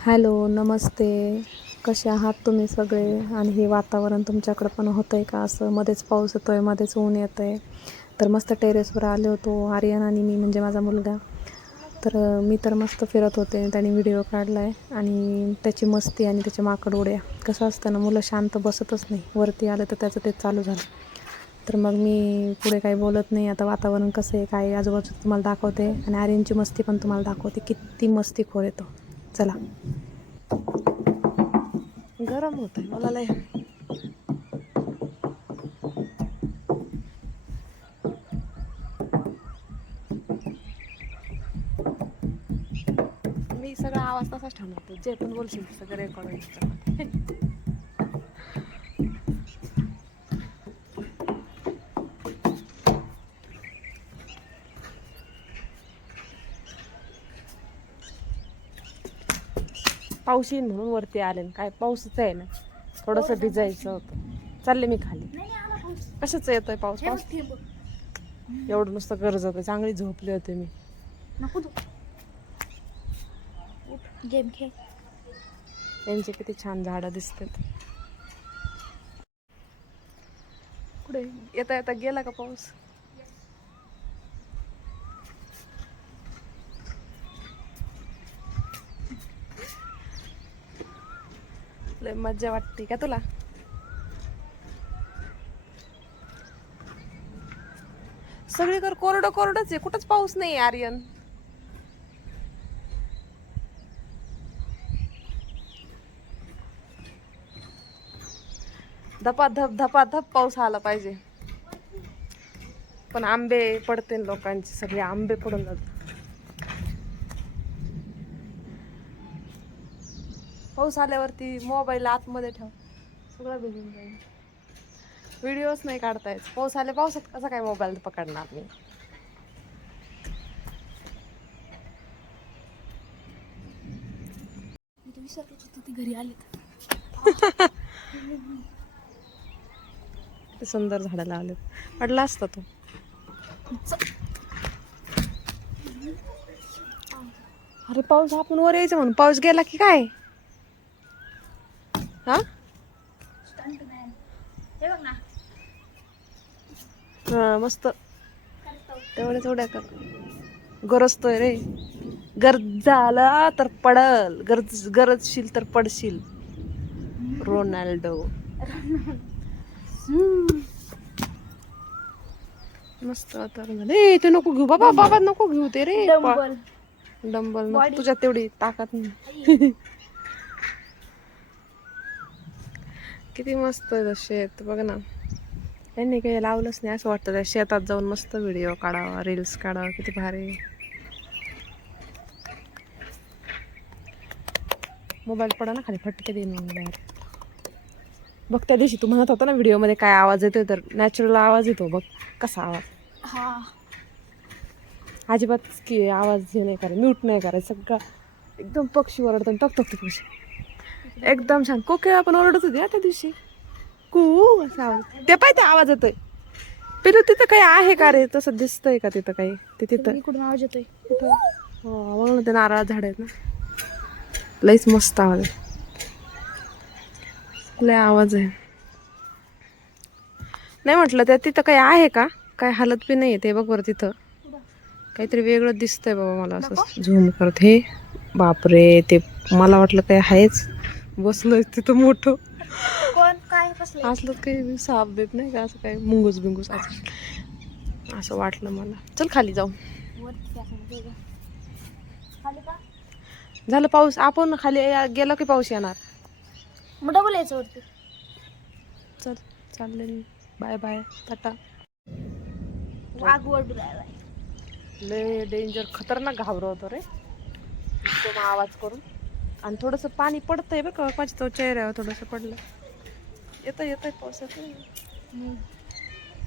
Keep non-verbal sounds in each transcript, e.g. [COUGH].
Hello नमस्ते. कसे आहात तुम्ही सगळे? आणि हे वातावरण तुमच्याकडं पण होतं आहे का? असं मध्येच पाऊस येतो आहे मध्येच ऊन येतं आहे तर मस्त टेरेसवर आले होतो आर्यन आणि मी म्हणजे माझा मुलगा. तर मी तर मस्त फिरत होते त्याने व्हिडिओ काढला आहे आणि त्याची मस्ती आणि त्याच्या माकड उड्या. कसं असतं ना मुलं शांत बसतच नाही. वरती आलं तर त्याचं ते चालू झालं. तर मग मी पुढे काही बोलत नाही. आता वातावरण कसं आहे काय आजूबाजू तुम्हाला दाखवते. आणि आर्यनची मस्ती पण तुम्हाला दाखवते. किती मस्तीखोर येतो चला. गरम होत आहे मला लय. मी सगळा आवाज तसाच ठेवणार जे पण बोलशील सगळं रेकॉर्ड [LAUGHS] पाऊस येईन म्हणून वरती आले न. काय पाऊसच आहे ना. थोडंसं भिजायचं होतं. चालले मी खाली. कशाच येतोय पाऊस? पाऊस? एवढं नुसतं गरज होतं. चांगली झोपले होते मी. गेम खेळ. त्यांचे किती छान झाडं दिसतात. कुठे? येता येता गेला का पाऊस? मज्जा वाटते का तुला? सगळीकडे कोरडं कोरडच आहे. कुठंच पाऊस नाही आर्यन. धपाधप धपाधप पाऊस आला पाहिजे. पण आंबे पडते लोकांचे सगळे आंबे पडून जातात. पाऊस आल्यावरती मोबाईल आतमध्ये ठेव. सगळं भिजून जाईल. व्हिडिओच नाही काढता येत पाऊस आले पावसात कसा काय मोबाईल पकडणार मी? घरी आले [LAUGHS] सुंदर झाडं लावलेत पडला असता तो. अरे पाऊस आपण वर यायचं म्हणून. पाऊस गेला की काय? हा हे मस्त तेवढ्याच उड्या कर. गरजतोय रे. गरज झाला तर पडल. गरज गरजशील तर पडशील. रोनाल्डो. मस्त वातावरण ए ते नको घेऊ. बाबा बाबा नको घेऊ ते रे. डंबल डंबल नको. तुझ्यात तेवढी ताकद नाही. किती मस्त आहे शेत बघ ना. त्यांनी काही लावलंच नाही असं वाटतं त्या शेतात जाऊन मस्त व्हिडिओ काढावा रील्स काढावा किती भारी. मोबाईल पडा ना खाली फटके देईन मग बाहेर. बघ त्या दिवशी तू म्हणत होता ना व्हिडिओमध्ये काय आवाज येतोय तर नॅचरल आवाज येतो बघ कसा आवाज. हा. अजिबात की आवाज हे नाही करायचा म्यूट नाही करायचं सगळा एकदम पक्षी ओरडतात टक टक टक पक्षी. एकदम छान. कोकिळा पण ओरडत होती त्या दिवशी. कू असा आवाज. ते पाय ते आवाज येतोय. पिलू तिथं काही आहे का रे? तसं दिसतंय का तिथं काही? ते तिथं. इकडून आवाज येतोय? हो ना ते नारळ झाड आहेत ना. लईच मस्त आवाज आहे. लय आवाज आहे. नाही म्हटलं त्या तिथं काही आहे का? काय हालत बी नाही ते बघ बरं तिथं. काहीतरी वेगळं दिसतंय बाबा मला असं झूम करत. हे बापरे ते मला वाटलं काय आहेच. बसलंय तिथं मोठं. कोण? काय असलं काही साप बीप नाही का? असं काय मुंगूस बिंगूस असं. असं वाटलं मला. चल खाली जाऊ. झालं पाऊस. आपण खाली गेलो की पाऊस येणार? मग डबल यायचं वरती. चल चालले बाय बाय टाटा. राहिलाय लय डेंजर खतरनाक घाबरवतो रे. आवाज करून. आणि थोडंसं पाणी पडतंय बरं का? माझ्या तो चेहऱ्यावर थोडंसं पडलं. येतं येतंय पाऊस येतोय.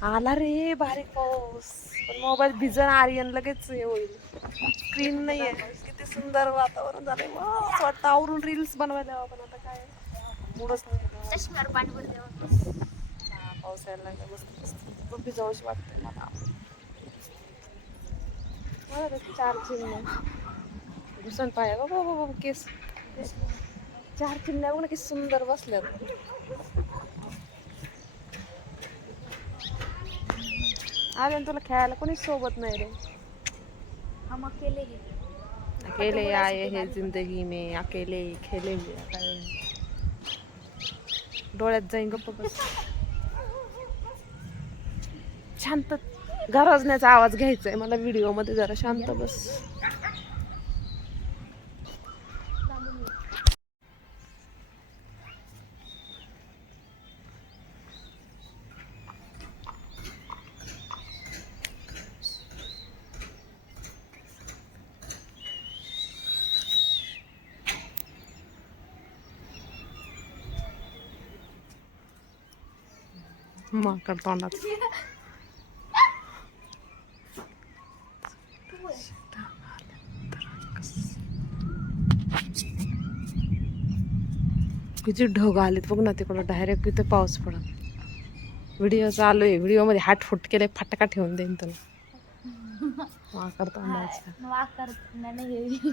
आला रे बारीक पाऊस. पण मोबाईल भिजन आर्यन लगेच हे होईल. स्क्रीन नाही आहे किती सुंदर वातावरण झालंय. असं वाटतं. आवरून रील्स बनवायला हवं पण आता काय? मूडच नाही. हा, पाऊस यायला लागला. मस्त भिजावशी वाटते मला. मला चार्जिंग नाही घुसन पाया. बाबा बाबा केस. चार चिमण्या बघ ना किती सुंदर बसल्यात. अरे तुला खेळायला कोणीच सोबत नाही रे. हम अकेले ही अकेले आए हैं जिंदगी में अकेले खेलेंगे काय डोळ्यात जाईन गप्प बस. शांत. गरजण्याचा आवाज घ्यायचा आहे मला व्हिडिओमध्ये जरा शांत बस. माकड तोंडात किती ढग आलेत बघ ना तिकडं. डायरेक्ट इथे पाऊस पडत. व्हिडिओ चालू आहे. व्हिडिओमध्ये हाट फुट केले फटका ठेवून देईन तुला. तोंडाचा वाकर नाही [LAUGHS]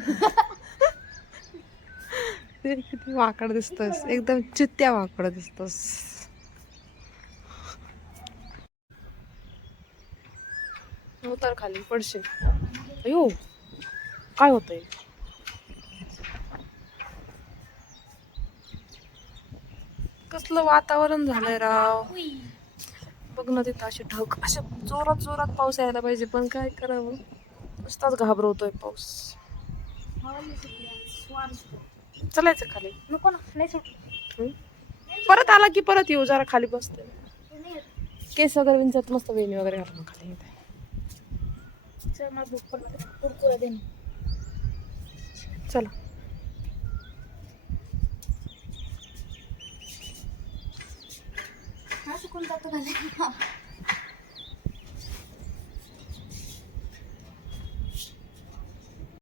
ते किती वाकड दिसतोस. एकदम चित्त्या वाकड दिसतोस. उतर खाली पडशील. अयो काय होतंय? कसलं वातावरण झालंय राव. बघ ना तिथं असे ढग असे जोरात जोरात पाऊस यायला पाहिजे पण काय करावं? नुसताच घाबरवतोय पाऊस. चलायचं खाली. नको ना नाही सुटलं. परत आला की परत येऊ जरा खाली बसते. केस वगैरे विंचत मस्त वेणी वगैरे घालून खाली. चल चला. हा चुकून जातो